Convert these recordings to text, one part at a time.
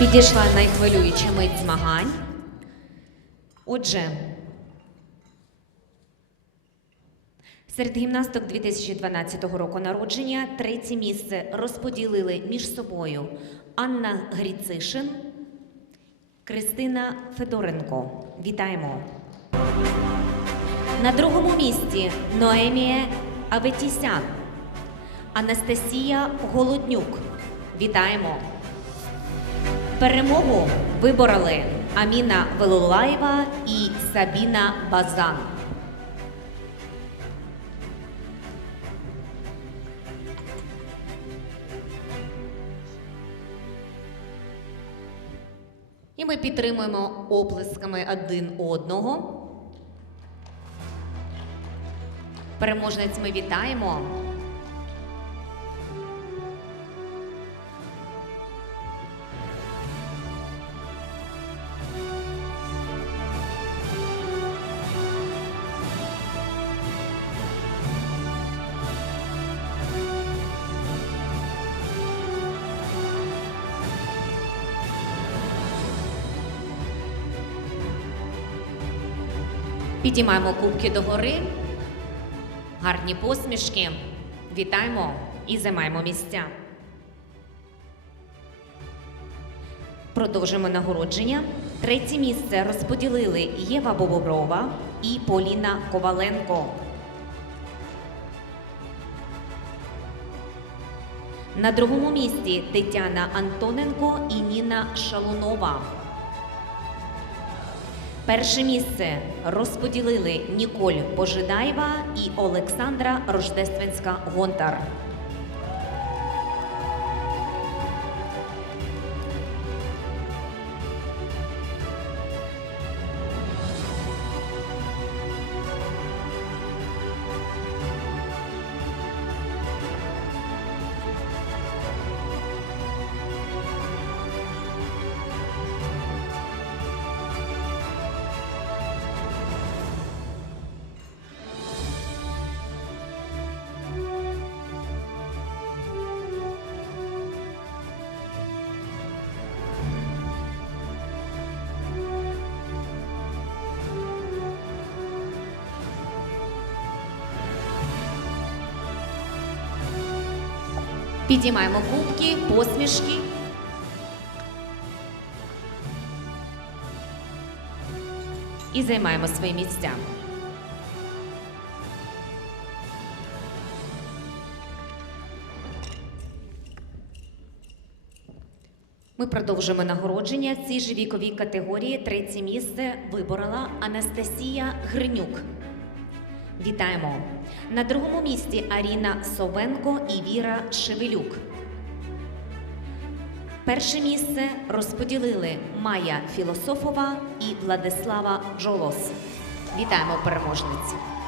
Підійшла найхвилююча мить змагань. Отже, серед гімнасток 2012 року народження третє місце розподілили між собою Анна Гріцишин, Кристина Федоренко. Вітаємо! На другому місці Ноемія Аветісян, Анастасія Голоднюк. Вітаємо! Перемогу вибороли Аміна Велулаєва і Сабіна Базан. І ми підтримуємо оплесками один одного. Переможниць ми вітаємо. Підіймаємо кубки догори. Гарні посмішки. Вітаємо і займаємо місця. Продовжимо нагородження. Третє місце розподілили Єва Бобоброва і Поліна Коваленко. На другому місці Тетяна Антоненко і Ніна Шалунова. Перше місце розподілили Ніколь Пожидаєва і Олександра Рождественська Гонтар. Підіймаємо кубки, посмішки. І займаємо свої місця. Ми продовжуємо нагородження. Цій же віковій категорії третє місце виборола Анастасія Гринюк. Вітаємо! На другому місці Аріна Совенко і Віра Шевелюк. Перше місце розподілили Майя Філософова і Владислава Джолос. Вітаємо переможниць!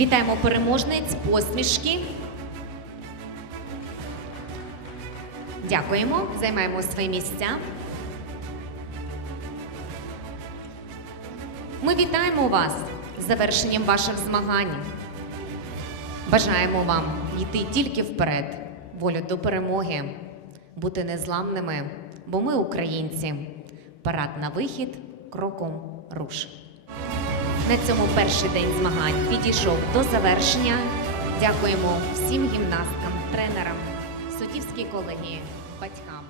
Вітаємо переможниць, посмішки. Дякуємо, займаємо свої місця. Ми вітаємо вас з завершенням ваших змагань. Бажаємо вам йти тільки вперед, волю до перемоги, бути незламними, бо ми українці. Парад на вихід кроком руш. На цьому перший день змагань підійшов до завершення. Дякуємо всім гімнасткам, тренерам, суддівській колегії, батькам.